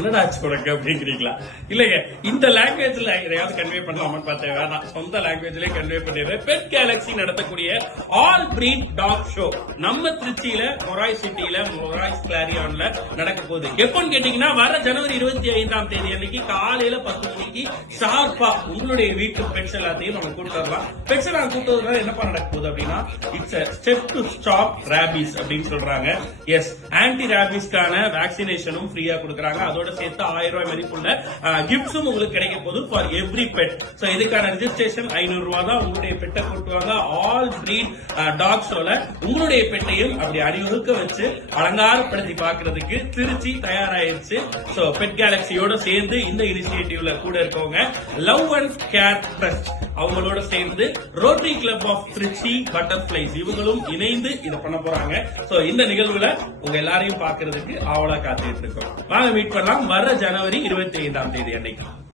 என்னடா ஆச்சு உனக்கு அப்படிங்கிறீங்களா? இல்லைங்க, இந்த லாங்குவேஜ்ல எதையாவது கன்வே பண்ணலாமான்னு பார்த்தேன். வேணாம், சொந்த லாங்குவேஜ்லயே கன்வே பண்ணிடுறேன். பெட் கேலக்ஸி நடத்தக்கூடிய ஆல் பிரீட் டாக் ஷோ நம்ம திருச்சியில மொராய் சிட்டியில மொராய்ஸ் கிளாரியான்ல நடக்க போகுது. எப்போன்னு கேட்டீங்கன்னா வர ஜனவரி 25ஆம் தேதி அன்னைக்கு காலையில 10 மணிக்கு ஷார்ப்பா உங்களுடைய வீட்டு பெட்ஸ் எல்லாத்தையும் நம்ம கூட்டு வரலாம். பெட்ஸ் எல்லாம் கூட்டு வரதுனால என்னப்பா நடக்க போகுது அப்படின்னா, it's a step to stop rabies அப்படின்னு சொல்றாங்க. எஸ், ஆன்டி ராபிஸ்க்கான வேக்சினேஷனும் ஃப்ரீயா கொடுக்கறாங்க. அதோட சேர்த்து 1000 ரூபாய் மதிப்புள்ள கிஃப்ட்ஸும் உங்களுக்கு கிடைக்க போகுது ஃபார் எவ்ரி பெட். சோ இதுக்கான ரெஜிஸ்ட்ரேஷன் 500 ரூபாய் தான். உங்களுடைய பெட்டை கூட்டு வாங்க. ஆல் பிரீட் டாக் ஷோல உங்களுடைய பெட்டையும் அப்படி அணிவகுக்க வச்சு அலங்காரப்படுத்தி பாக்குறதுக்கு திருச்சி தயாராயிருச்சு. சோ பெட் கேலக்சியோட சேர்ந்து இந்த இனிஷியேட்டிவ்ல கூட இருக்கவங்க லவ் அண்ட் கேர் ட்ரஸ்ட் அவங்களோட சேர்ந்து rotary club of Trichy butterflies இவங்களும் இணைந்து இதை பண்ண போறாங்க. சோ இந்த நிகழ்வுல உங்க எல்லாரையும் பாக்குறதுக்கு ஆவலா காத்துட்டு இருக்கோம். வாங்க மீட் பண்ணலாம் வர ஜனவரி 25ஆம் தேதி அன்னைக்கு.